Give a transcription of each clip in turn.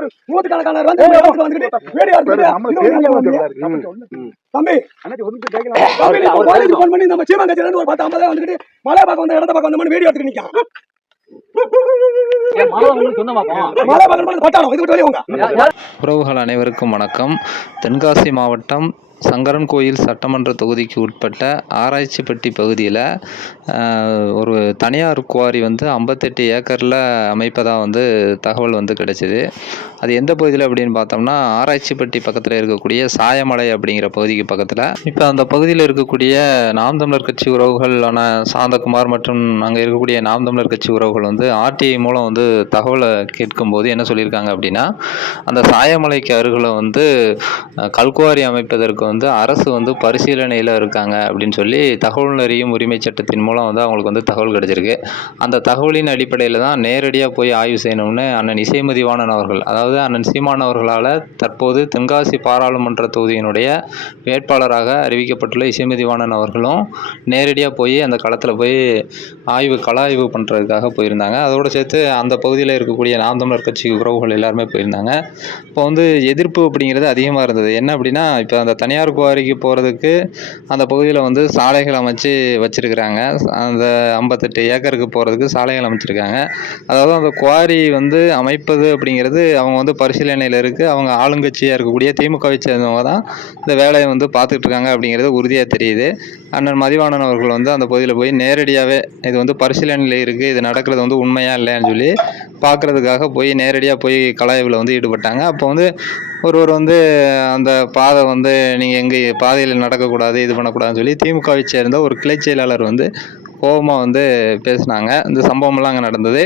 ஒரு நூற்றுக்கணக்கான வந்துட்டு தம்பி போன் பண்ணி நம்ம சீமா கட்சி ஒரு 10-50 வந்துட்டு மழை பார்க்க வந்த இடத்த பார்க்க வந்த வீடியோ எடுத்து நிற்கான். உறவுகள் அனைவருக்கும் வணக்கம். தென்காசி மாவட்டம் சங்கரன்கோயில் சட்டமன்ற தொகுதிக்கு உட்பட்ட ஆராய்ச்சிப்பட்டி பகுதியில் ஒரு தனியார் குவாரி 58 ஏக்கரில் அமைப்பதாக தகவல் கிடைச்சிது. அது எந்த பகுதியில் அப்படின்னு பார்த்தோம்னா ஆராய்ச்சிப்பட்டி பக்கத்தில் இருக்கக்கூடிய சாயமலை அப்படிங்கிற பகுதிக்கு பக்கத்தில். இப்போ அந்த பகுதியில் இருக்கக்கூடிய நாம் தமிழர் கட்சி உறவுகளான சாந்தகுமார் மற்றும் அங்கே இருக்கக்கூடிய நாம் தமிழர் கட்சி உறவுகள் ஆர்டிஐ மூலம் தகவலை கேட்கும்போது என்ன சொல்லியிருக்காங்க அப்படின்னா, அந்த சாயமலைக்கு அருகில் கல்குவாரி அமைப்பதற்கு அரசு பரிசீலனையில் இருக்காங்க அப்படின்னு சொல்லி தகவல் அறியும் உரிமை சட்டத்தின் மூலம் அவங்களுக்கு தகவல் கிடைச்சிருக்கு. அந்த தகவலின் அடிப்படையில் தான் நேரடியாக போய் ஆய்வு செய்யணும்னு அண்ணன் இசைமதிவாணன் அவர்கள், அதாவது அண்ணன் சீமான் அவர்களால் தற்போது தென்காசி பாராளுமன்ற தொகுதியினுடைய வேட்பாளராக அறிவிக்கப்பட்டுள்ள இசைமதிவாணன் அவர்களும் நேரடியாக போய் அந்த களத்தில் போய் கள ஆய்வு பண்ணுறதுக்காக போயிருந்தாங்க. அதோடு சேர்த்து அந்த பகுதியில் இருக்கக்கூடிய நாம் தமிழர் கட்சி உறவுகள் எல்லாருமே போயிருந்தாங்க. இப்போ எதிர்ப்பு அப்படிங்கிறது அதிகமாக இருந்தது. என்ன அப்படின்னா, இப்போ அந்த தனியார் குவாரிக்கு போகிறதுக்கு அந்த பகுதியில் சாலைகள் அமைச்சு வச்சுருக்கிறாங்க. அந்த 58 ஏக்கருக்கு போகிறதுக்கு சாலைகள் அமைச்சிருக்காங்க. அதாவது அந்த குவாரி அமைப்பது அப்படிங்கிறது அவங்க பரிசீலனையில் இருக்குது. அவங்க ஆளுங்கட்சியாக இருக்கக்கூடிய திமுகவை சேர்ந்தவங்க தான் இந்த வேலையை பார்த்துட்டு இருக்காங்க அப்படிங்கிறது உறுதியாக தெரியுது. அண்ணன் மதிவாணன் அவர்கள் அந்த பகுதியில் போய் நேரடியாகவே இது பரிசீலனையில் இருக்குது, இது நடக்கிறது உண்மையா இல்லைன்னு சொல்லி பார்க்குறதுக்காக போய் நேரடியாக போய் கலாய்வில் ஈடுபட்டாங்க. அப்போ ஒருவர் அந்த பாதை நீங்கள் எங்கே பாதையில் நடக்கக்கூடாது, இது பண்ணக்கூடாதுன்னு சொல்லி திமுகவை சேர்ந்த ஒரு கிளை செயலாளர் கோபமாக பேசினாங்க. இந்த சம்பவமெல்லாம் அங்கே நடந்தது.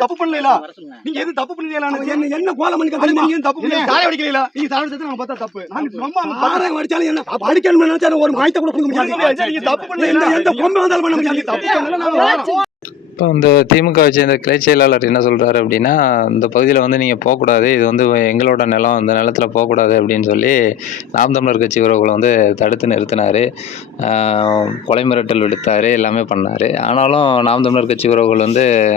தப்பு பண்ணல, நீங்க எது தப்பு பண்ணீங்களா? என்ன கோலம் பண்ணி தப்பு சாய அடிக்கல, நீங்க சாய அடிச்சது நாங்க பார்த்தா தப்பு. நாங்க அடிச்சாலும் என்ன அடிக்கணும் நினைச்சாலும் ஒரு மாயத்தை கூட கொடுக்க முடியாது. நீங்க தப்பு பண்ணல, எந்த கொம்பை வந்தாலும் பண்ண முடியாது. தப்பு பண்ணல நாங்க. இப்போ இந்த திமுகவை சேர்ந்த கிளை செயலாளர் என்ன சொல்கிறாரு அப்படின்னா, இந்த பகுதியில் நீங்கள் போகக்கூடாது, இது எங்களோட நிலம், அந்த நிலத்தில் போகக்கூடாது அப்படின்னு சொல்லி நாம் தமிழர் கட்சி உறவுகளை தடுத்து நிறுத்தினார். கொலை மிரட்டல் விடுத்தார், எல்லாமே பண்ணார். ஆனாலும் நாம் தமிழர் கட்சி உறவுகள்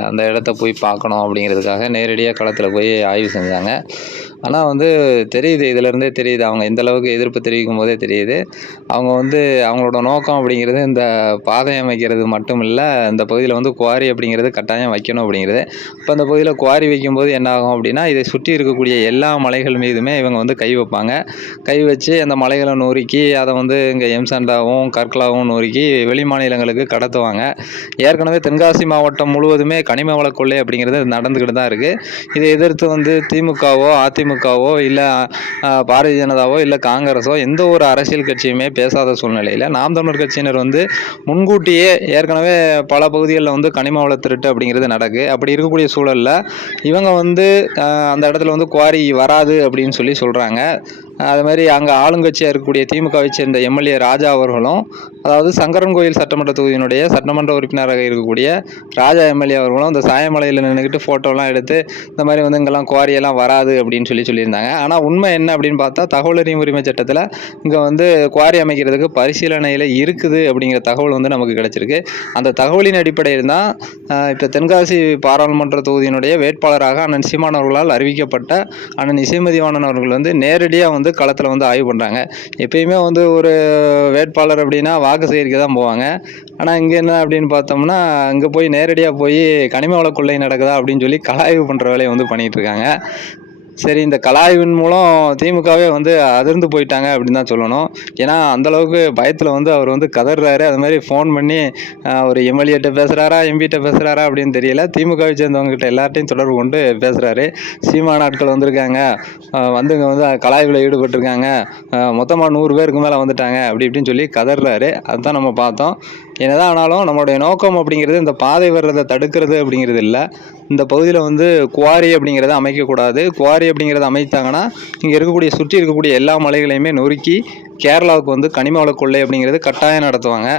அந்த இடத்த போய் பார்க்கணும் அப்படிங்கிறதுக்காக நேரடியாக களத்தில் போய் ஆய்வு செஞ்சாங்க. ஆனால் தெரியுது, இதிலேருந்தே தெரியுது, அவங்க எந்த அளவுக்கு எதிர்ப்பு தெரிவிக்கும் போதே தெரியுது. அவங்க அவங்களோட நோக்கம் அப்படிங்கிறது இந்த பாதை அமைக்கிறது மட்டும் இல்லை, இந்த பகுதியில் குவாரி அப்படிங்கிறது கட்டாயம் வைக்கணும் அப்படிங்கிறது. இப்போ அந்த பகுதியில் குவாரி வைக்கும்போது என்ன ஆகும் அப்படின்னா, இதை சுற்றி இருக்கக்கூடிய எல்லா மலைகள் மீதுமே இவங்க கை வைப்பாங்க. கை வச்சு அந்த மலைகளை நொறுக்கி அதை இங்கே எம்சாண்டாவும் கற்களாகவும் நொறுக்கி வெளி மாநிலங்களுக்கு கடத்துவாங்க. ஏற்கனவே தென்காசி மாவட்டம் முழுவதுமே கனிம வள கொள்ளை அப்படிங்கிறது நடந்துக்கிட்டு தான் இருக்குது. இதை எதிர்த்து திமுகவோ அதிமுகவோ இல்லை பாரதிய ஜனதாவோ இல்லை காங்கிரஸோ எந்த ஒரு அரசியல் கட்சியுமே பேசாத சூழ்நிலையில் நாம் தமிழர் கட்சியினர் முன்கூட்டியே ஏற்கனவே பல பகுதிகளில் கனிம வள திருட்டு அப்படிங்கிறது நடக்குது. அப்படி இருக்கக்கூடிய சூழலில் இவங்க அந்த இடத்துல குவாரி வராது அப்படின்னு சொல்லி சொல்கிறாங்க. அது மாதிரி அங்கே ஆளுங்கட்சியாக இருக்கக்கூடிய திமுகவை சேர்ந்த எம்எல்ஏ ராஜா அவர்களும், அதாவது சங்கரன்கோயில் சட்டமன்ற தொகுதியினுடைய சட்டமன்ற உறுப்பினராக இருக்கக்கூடிய ராஜா எம்எல்ஏ அவர்களும் இந்த சாயமலையில் நின்றுக்கிட்டு ஃபோட்டோலாம் எடுத்து இந்த மாதிரி இங்கெல்லாம் குவாரியெல்லாம் வராது அப்படின்னு சொல்லியிருந்தாங்க. ஆனால் உண்மை என்ன அப்படின்னு பார்த்தா, தகவல் அறியும் உரிமை சட்டத்தில் இங்கே குவாரி அமைக்கிறதுக்கு பரிசீலனையில் இருக்குது அப்படிங்கிற தகவல் நமக்கு கிடைச்சிருக்கு. அந்த தகவலின் அடிப்படையில் தான் இப்போ தென்காசி பாராளுமன்ற தொகுதியினுடைய வேட்பாளராக அண்ணன் சீமான் அவர்களால் அறிவிக்கப்பட்ட அண்ணன் இசைமதிவாணன் அவர்கள் நேரடியாக களத்தில் ஆய்வு பண்ணுறாங்க. எப்பயுமே ஒரு வேட்பாளர் அப்படின்னா வாக்கு சேகரிக்க தான் போவாங்க. ஆனால் இங்கே என்ன அப்படின்னு பார்த்தோம்னா, இங்கே போய் நேரடியாக போய் கனிம வள கொள்ளை நடக்குதா அப்படின்னு சொல்லி கள ஆய்வு பண்ணுற வேலையை பண்ணிகிட்டு இருக்காங்க. சரி, இந்த கலாய்வின் மூலம் திமுகவே வந்து அதிர்ந்து போயிட்டாங்க அப்படின்னு தான் சொல்லணும். ஏன்னா அந்த அளவுக்கு பயத்தில் வந்து அவர் வந்து கதறாரு. அது மாதிரி ஃபோன் பண்ணி ஒரு எம்எல்ஏட்ட பேசுகிறாரா, எம்பிட்ட பேசுகிறாரா அப்படின்னு தெரியல. திமுகவை சேர்ந்தவங்ககிட்ட எல்லார்ட்டையும் தொடர்பு கொண்டு பேசுகிறாரு. சீமான் ஆட்கள் வந்திருக்காங்க, வந்து இங்கே வந்து கலாய்வில் ஈடுபட்டிருக்காங்க, மொத்தமாக 100 பேருக்கு மேலே வந்துட்டாங்க அப்படி இப்படின்னு சொல்லி கதறாரு. அதுதான் நம்ம பார்த்தோம். என்னதான் ஆனாலும் நம்மளுடைய நோக்கம் அப்படிங்கிறது இந்த பாதை வர்றதை தடுக்கிறது அப்படிங்கிறது இல்லை. இந்த பகுதியில் வந்து குவாரி அப்படிங்கிறத அமைக்கக்கூடாது. குவாரி அப்படிங்கிறத அமைத்தாங்கன்னா இங்கே இருக்கக்கூடிய சுற்றி இருக்கக்கூடிய எல்லா மலைகளையுமே நொறுக்கி கேரளாவுக்கு வந்து கனிம வள கொள்ளை அப்படிங்கிறது கட்டாயம் நடத்துவாங்க.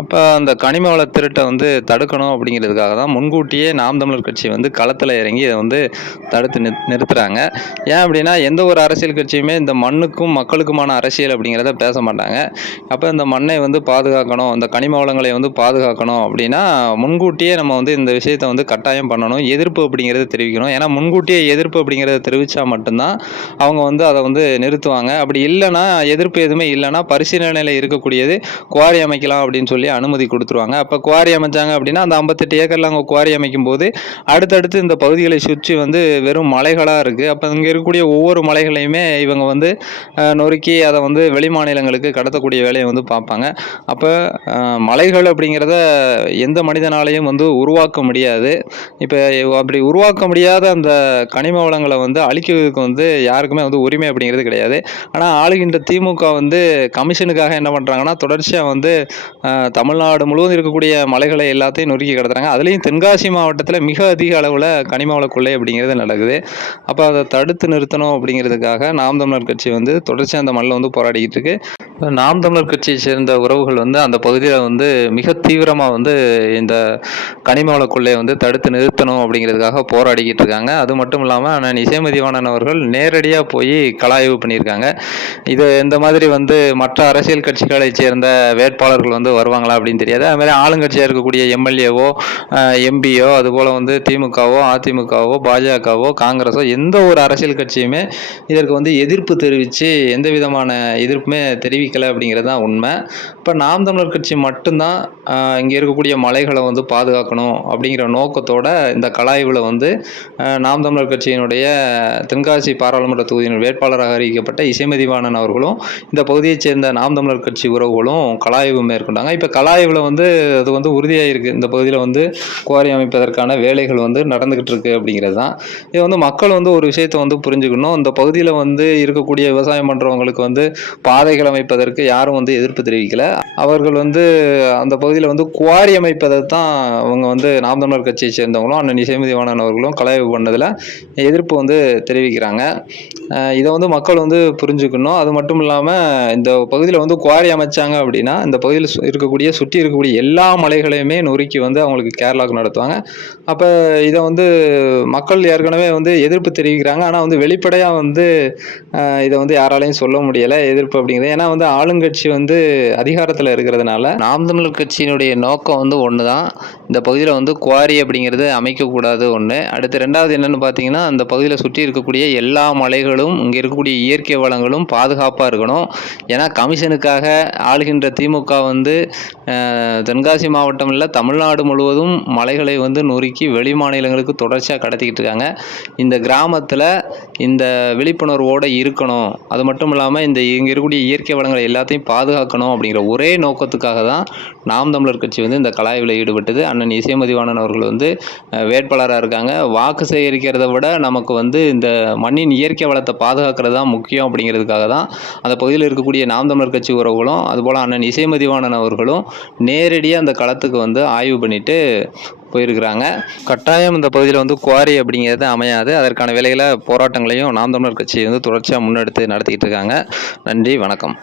அப்போ அந்த கனிம வள திருட்டை வந்து தடுக்கணும் அப்படிங்கிறதுக்காக தான் முன்கூட்டியே நாம் தமிழர் கட்சி வந்து களத்தில் இறங்கி இதை வந்து தடுத்து நிறுத்துகிறாங்க. ஏன் அப்படின்னா எந்த ஒரு அரசியல் கட்சியுமே இந்த மண்ணுக்கும் மக்களுக்குமான அரசியல் அப்படிங்கிறத பேச மாட்டாங்க. அப்போ இந்த மண்ணை வந்து பாதுகாக்கணும், இந்த கனிம வளங்களை வந்து பாதுகாக்கணும் அப்படின்னா முன்கூட்டியே நம்ம வந்து இந்த விஷயத்தை வந்து கட்டாயம் பண்ணணும், எதிர்ப்பு அப்படிங்கிறத தெரிவிக்கணும். ஏன்னா முன்கூட்டியே எதிர்ப்பு அப்படிங்கிறத தெரிவித்தா மட்டும்தான் அவங்க வந்து அதை வந்து நிறுத்துவாங்க. அப்படி இல்லைன்னா, எதிர்ப்பு எதுவுமே இல்லைன்னா பரிசீலனையில் இருக்கக்கூடியது குவாரி அமைக்கலாம் அப்படின்னு சொல்லி அனுமதி கொடுத்துருவாங்க. அப்போ குவாரி அமைச்சாங்க அப்படின்னா அந்த 58 ஏக்கரில் அவங்க குவாரி அமைக்கும் போது அடுத்தடுத்து இந்த பகுதிகளை சுற்றி வந்து வெறும் மலைகளாக இருக்குது. அப்போ இங்கே இருக்கக்கூடிய ஒவ்வொரு மலைகளையுமே இவங்க வந்து நொறுக்கி அதை வந்து வெளி மாநிலங்களுக்கு கடத்தக்கூடிய வேலையை வந்து பார்ப்பாங்க. அப்போ மலைகள் அப்படிங்கிறத எந்த மனிதனாலையும் வந்து உருவாக்க முடியாது. இப்போ அப்படி உருவாக்க முடியாத அந்த கனிம வளங்களை வந்து அழிக்கிறதுக்கு வந்து யாருக்குமே வந்து உரிமை அப்படிங்கிறது கிடையாது. ஆனால் ஆளுகின்ற திமுக வந்து கமிஷனுக்காக என்ன பண்ணுறாங்கன்னா தொடர்ச்சியாக வந்து தமிழ்நாடு முழுவதும் இருக்கக்கூடிய மலைகளை எல்லாத்தையும் நொறுக்கி கிடத்துறாங்க. அதுலேயும் தென்காசி மாவட்டத்தில் மிக அதிக அளவில் கனிம வள கொள்ளை அப்படிங்கிறது நடக்குது. அப்போ அதை தடுத்து நிறுத்தணும் அப்படிங்கிறதுக்காக நாம் தமிழர் கட்சி வந்து தொடர்ச்சியாக அந்த மண்ணில் வந்து போராடிக்கிட்டு இருக்கு. நாம் தமிழர் கட்சியை சேர்ந்த உறவுகள் வந்து அந்த பகுதியில் வந்து மிக தீவிரமாக வந்து இந்த கனிம வள கொள்ளையை வந்து தடுத்து நிறுத்தணும் அப்படிங்கிறதுக்காக போராடிக்கிட்டு இருக்காங்க. அது மட்டும் இல்லாமல் அண்ணன் இசைமதிவாணன் அவர்கள் நேரடியாக போய் கலாய்வு பண்ணியிருக்காங்க. இது இந்த மாதிரி வந்து மற்ற அரசியல் கட்சிகளை சேர்ந்த வேட்பாளர்கள் வந்து வருவாங்களா அப்படின்னு தெரியாது. அதுமாதிரி ஆளுங்கட்சியாக இருக்கக்கூடிய எம்எல்ஏவோ எம்பியோ அதுபோல் வந்து திமுகவோ அதிமுகவோ பாஜகவோ காங்கிரஸோ எந்த ஒரு அரசியல் கட்சியுமே இதற்கு வந்து எதிர்ப்பு தெரிவித்து எந்த விதமான எதிர்ப்புமே தெரிவிக்கலை அப்படிங்கிறது தான் உண்மை. இப்போ நாம் தமிழர் கட்சி மட்டும்தான் இங்கே இருக்கக்கூடிய மலைகளை வந்து பாதுகாக்கணும் அப்படிங்கிற நோக்கத்தோட இந்த கலாய்வில் வந்து நாம் தமிழர் கட்சியினுடைய தென்காசி பாராளுமன்ற தொகுதியின் வேட்பாளராக அறிவிக்கப்பட்ட இசைமதிவாணன் அவர்களும் இந்த பகுதியைச் சேர்ந்த நாம் தமிழர் கட்சி உறவுகளும் கலாய்வு மேற்கொண்டாங்க. இப்போ கலாய்வில் வந்து அது வந்து உறுதியாக இருக்குது. இந்த பகுதியில் வந்து குவாரி அமைப்பதற்கான வேலைகள் வந்து நடந்துக்கிட்டு இருக்கு அப்படிங்கிறது தான். இது வந்து மக்கள் வந்து ஒரு விஷயத்தை வந்து புரிஞ்சுக்கணும். இந்த பகுதியில் வந்து இருக்கக்கூடிய விவசாயம் பண்ணுறவங்களுக்கு வந்து பாதைகள் அமைப்பதற்கு யாரும் வந்து எதிர்ப்பு தெரிவிக்கலை. அவர்கள் வந்து அந்த பகுதியில் வந்து குவாரி அமைப்பதை தான் அவங்க வந்து நாம் தமிழர் கட்சியை சேர்ந்தவங்களும் அண்ணன் இசைமதிவாணன் அவர்களும் கலாய்வு பண்ணதில் எதிர்ப்பு வந்து தெரிவிக்கிறாங்க. இதை வந்து மக்கள் வந்து புரிஞ்சுக்கணும். அது மட்டும் இல்லாமல் இந்த பகுதியில் வந்து குவாரி அமைச்சாங்க அப்படின்னா இந்த பகுதியில் இருக்கக்கூடிய சுற்றி இருக்கக்கூடிய எல்லா மலைகளையுமே நொறுக்கி வந்து அவங்களுக்கு கேரளாவுக்கு நடத்துவாங்க. அப்போ இதை வந்து மக்கள் ஏற்கனவே வந்து எதிர்ப்பு தெரிவிக்கிறாங்க. ஆனால் வந்து வெளிப்படையாக வந்து இதை வந்து யாராலையும் சொல்ல முடியலை எதிர்ப்பு அப்படிங்கிறது. ஏன்னா வந்து ஆளுங்கட்சி வந்து அதிகாரத்தில் இருக்கிறதுனால நாம் தமிழர் கட்சியினுடைய நோக்கம் வந்து ஒன்று தான். இந்த பகுதியில் வந்து குவாரி அப்படிங்கிறது அமைக்கக்கூடாது ஒன்று. அடுத்து ரெண்டாவது என்னென்னு பார்த்தீங்கன்னா அந்த பகுதியில் சுற்றி இருக்கக்கூடிய எல்லா மலைகளும் இங்கே இருக்கக்கூடிய இயற்கை வளங்களும் பாதுகாப்பாக இருக்கணும். ஏன்னா கமிஷனுக்காக ஆளுகின்ற திமுக வந்து தென்காசி மாவட்டம் இல்லை தமிழ்நாடு முழுவதும் மலைகளை வந்து நொறுக்கி வெளி மாநிலங்களுக்கு தொடர்ச்சியாக கடத்திக்கிட்டு இருக்காங்க. இந்த கிராமத்தில் இந்த விழிப்புணர்வோடு இருக்கணும். அது மட்டும் இல்லாமல் இங்கே இருக்கக்கூடிய இயற்கை வளங்களை எல்லாத்தையும் பாதுகாக்கணும் அப்படிங்கிற ஒரே நோக்கத்துக்காக தான் நாம் தமிழர் கட்சி வந்து இந்த கலாய்வில் ஈடுபட்டது. அண்ணன் இசைமதிவாணன் அவர்கள் வந்து வேட்பாளராக இருக்காங்க. வாக்கு சேகரிக்கிறத விட நமக்கு வந்து இந்த மண்ணின் இயற்கை வளத்தை பாதுகாக்கிறது தான் முக்கியம் அப்படிங்கிறதுக்காக தான் அந்த பகுதியில் இருக்கக்கூடிய நாம் தமிழர் கட்சி உறவுகளும் அதுபோல் அண்ணன் இசைமதிவாணன் அவர்களும் நேரடியாக அந்த களத்துக்கு வந்து ஆய்வு பண்ணிட்டு போயிருக்கிறாங்க. கட்டாயம் இந்த பகுதியில் வந்து குவாரி அப்படிங்கிறது அமையாது. அதற்கான வேலைகளை போராட்டங்களையும் நாம் தமிழர் கட்சி வந்து தொடர்ச்சியாக முன்னெடுத்து நடத்திக்கிட்டு இருக்காங்க. நன்றி, வணக்கம்.